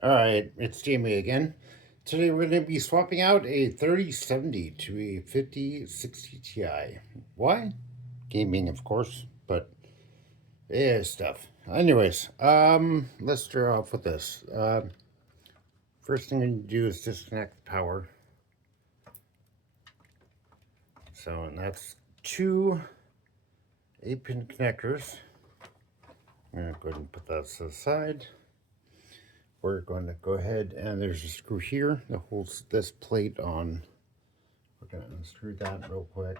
Alright, it's Jamie again. Today we're going to be swapping out a 3070 to a 5060 Ti. Why? Gaming, of course, but yeah, stuff. Anyways, let's start off with this. First thing I'm going to do is disconnect the power. So, and that's two 8-pin connectors. I'm going to go ahead and put that to the side. We're going to go ahead and there's a screw here that holds this plate on. We're going to unscrew that real quick.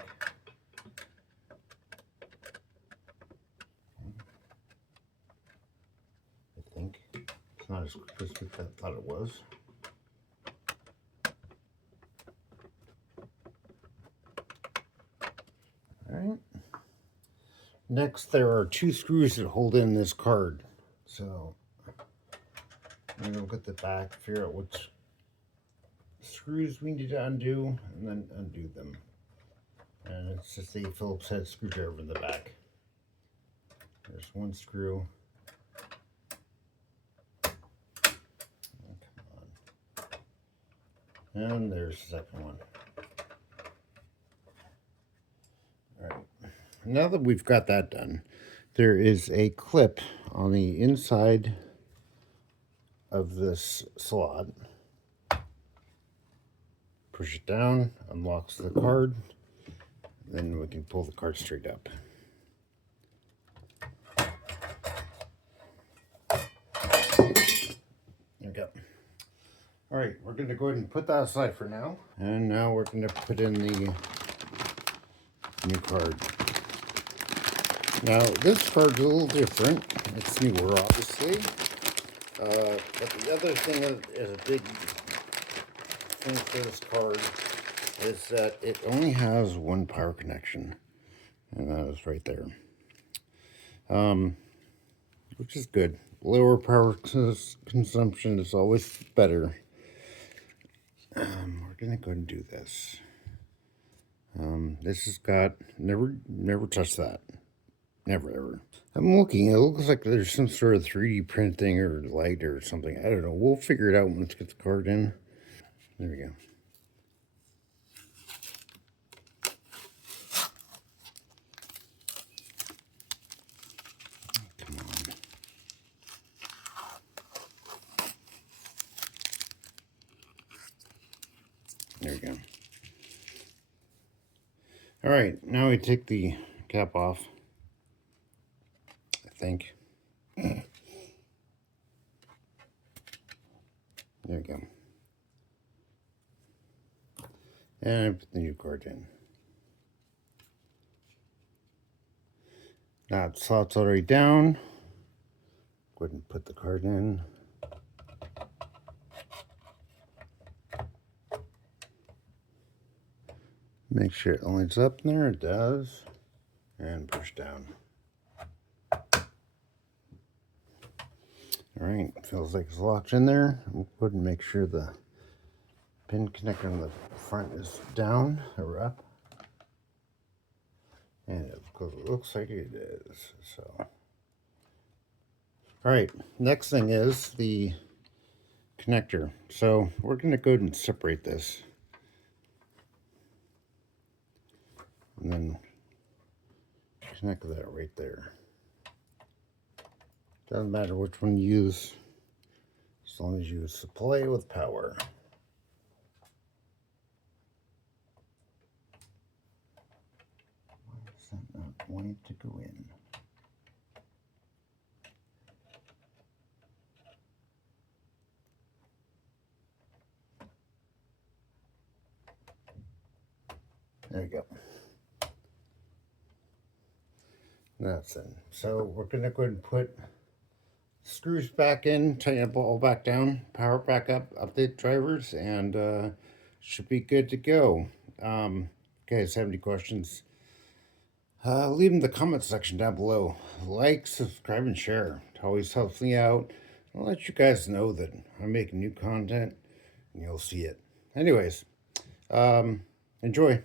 I think it's not as crispy as I thought it was. Alright. Next, there are two screws that hold in this card. So I'm going to look at the back, figure out which screws we need to undo, and then undo them. And it's just a Phillips head screwdriver in the back. There's one screw. Oh, come on. And there's the second one. Alright. Now that we've got that done, there is a clip on the inside of this slot. Push it down, unlocks the card, then we can pull the card straight up. There we go. Alright, we're going to go ahead and put that aside for now. And now we're going to put in the new card. Now, this card's a little different. It's newer, obviously. But the other thing is a big thing for this card is that it only has one power connection. And that is right there. Which is good. Lower power consumption is always better. We're going to go ahead and do this. This has got, never touch that. Never, ever. I'm looking, it looks like there's some sort of 3D printing or light or something. I don't know. We'll figure it out once we get the card in. There we go. Come on. There we go. Alright, now we take the cap off. I think. There we go. And I put the new card in. Now it slots already down. Go ahead and put the card in. Make sure it lines up in there. It does. And push down. Alright, feels like it's locked in there. We'll go ahead and make sure the pin connector on the front is down or up. And it looks like it is. So, alright, next thing is the connector. So we're going to go ahead and separate this. And then connect that right there. Doesn't matter which one you use, as long as you supply with power. Why is that not wanting to go in? There you go. That's in. So we're going to go ahead and put screws back in, tighten it all back down, power it back up, update drivers, and should be good to go. If you guys have any questions, leave them in the comment section down below. Like, subscribe, and share. It always helps me out. I'll let you guys know that I'm making new content, and you'll see it. Anyways, enjoy.